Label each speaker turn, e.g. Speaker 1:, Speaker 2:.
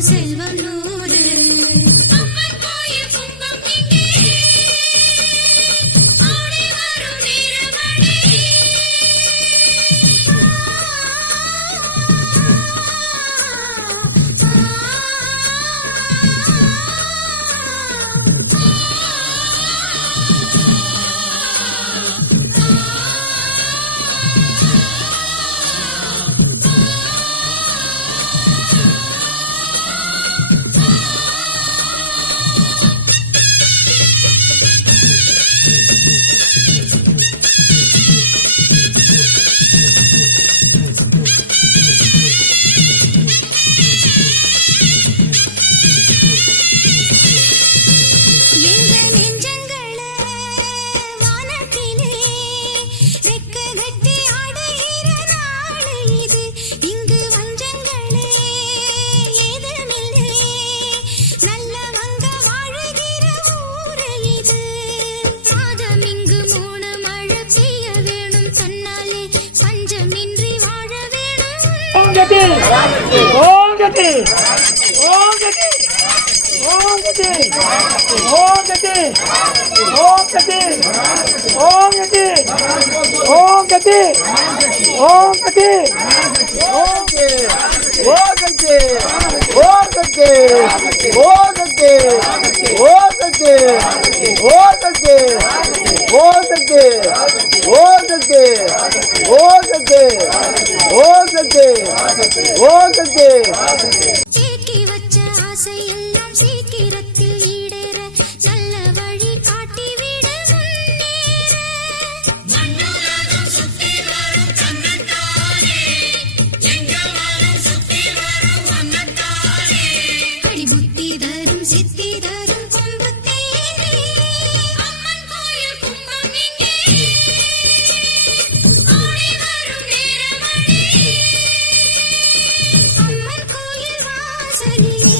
Speaker 1: செல்வம் గతి
Speaker 2: ఓం గతి ఓం గతి ఓం గతి ఓం గతి ఓం గతి ఓం గతి ఓం గతి ఓం గతి ఓకే ఓ గతి ఓ గతి ఓ గతి ఓ सकते हो सकते हो सकते हो सकते हो सकते हो सकते हो सकते
Speaker 1: सही